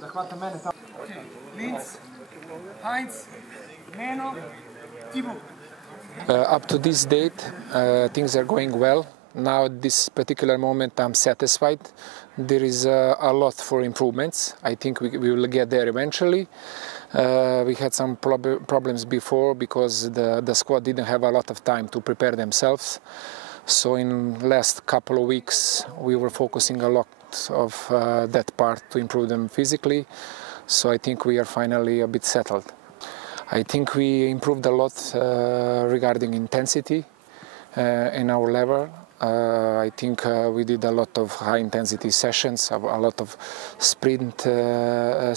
Да хвата мене там. Linz, Heinz, Meno, Timo. Up to this date, things are going well. Now at this particular moment I'm satisfied. There is a lot for improvements. I think we will get there eventually. We had some problems before because the squad didn't have a lot of time to prepare themselves. So in last couple of weeks we were focusing a lot of that part to improve them physically. So I think we are finally a bit settled. I think we improved a lot regarding intensity in our level. I think we did a lot of high intensity sessions, a lot of sprint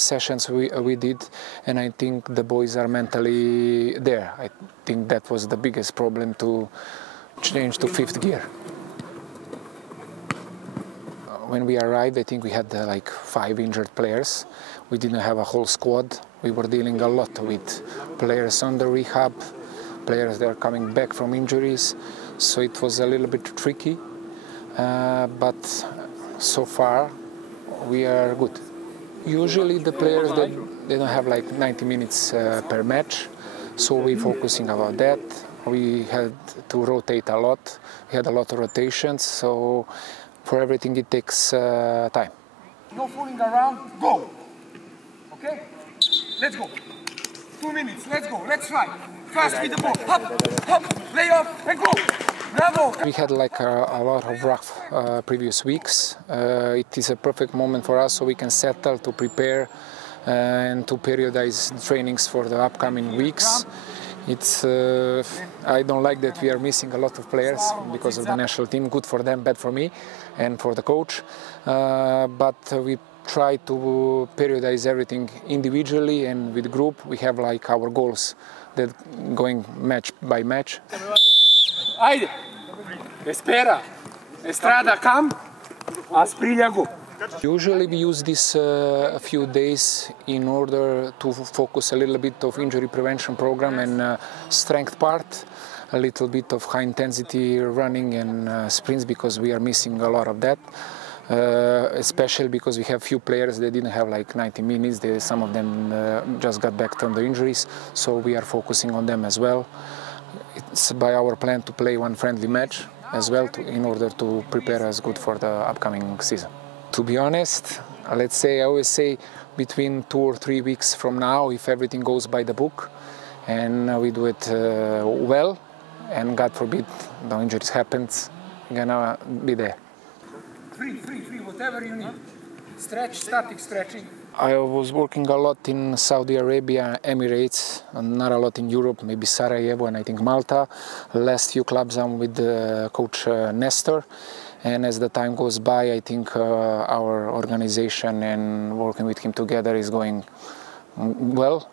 sessions we did, and I think the boys are mentally there. I think that was the biggest problem to change to fifth gear. When we arrived, I think we had like 5 injured players. We didn't have a whole squad. We were dealing a lot with players on the rehab, players that are coming back from injuries. So it was a little bit tricky, but so far we are good. Usually the players, they don't have like 90 minutes per match, so we're focusing about that. We had to rotate a lot. We had a lot of rotations, so for everything it takes time. No fooling around, go! Okay? Let's go. 2 minutes, let's go, let's try. Fast with the ball, hop, hop, lay off, and go! Bravo! We had like a lot of rough previous weeks. It is a perfect moment for us so we can settle to prepare and to periodize trainings for the upcoming weeks. It's, I don't like that we are missing a lot of players because of the national team. Good for them, bad for me and for the coach. But we try to periodize everything individually and with group. We have like our goals that going match by match. Ajde! Espera! Estrada kam, a spriljagu. Usually we use this a few days in order to focus a little bit of injury prevention program and strength part, a little bit of high intensity running and sprints because we are missing a lot of that. Especially because we have few players that didn't have like 90 minutes. Some of them just got back from the injuries, so we are focusing on them as well. It's by our plan to play one friendly match as well in order to prepare us good for the upcoming season. To be honest, let's say, I always say between 2 or 3 weeks from now, if everything goes by the book and we do it well, and God forbid the injuries happens, we're gonna be there. Free, whatever you need. Stretch, static stretching. I was working a lot in Saudi Arabia, Emirates, not a lot in Europe, maybe Sarajevo and I think Malta. Last few clubs I'm with coach Nestor. And as the time goes by, I think our organization and working with him together is going well.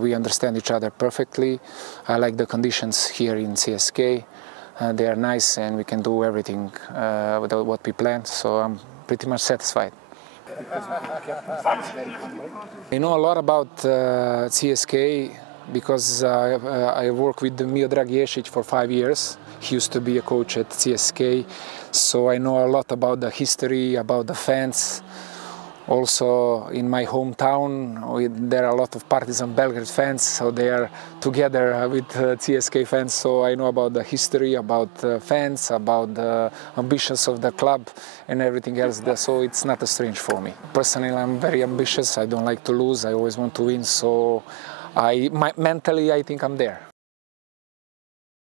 We understand each other perfectly. I like the conditions here in CSKA. They are nice and we can do everything with what we plan, so I'm pretty much satisfied. I know a lot about CSKA because I worked with Miodrag Yešich for 5 years. He used to be a coach at CSKA, so I know a lot about the history, about the fans. Also in my hometown, there are a lot of Partizan Belgrade fans, so they are together with CSKA fans, so I know about the history, about fans, about the ambitions of the club and everything else, so it's not a strange for me. Personally, I'm very ambitious, I don't like to lose, I always want to win, so mentally I think I'm there.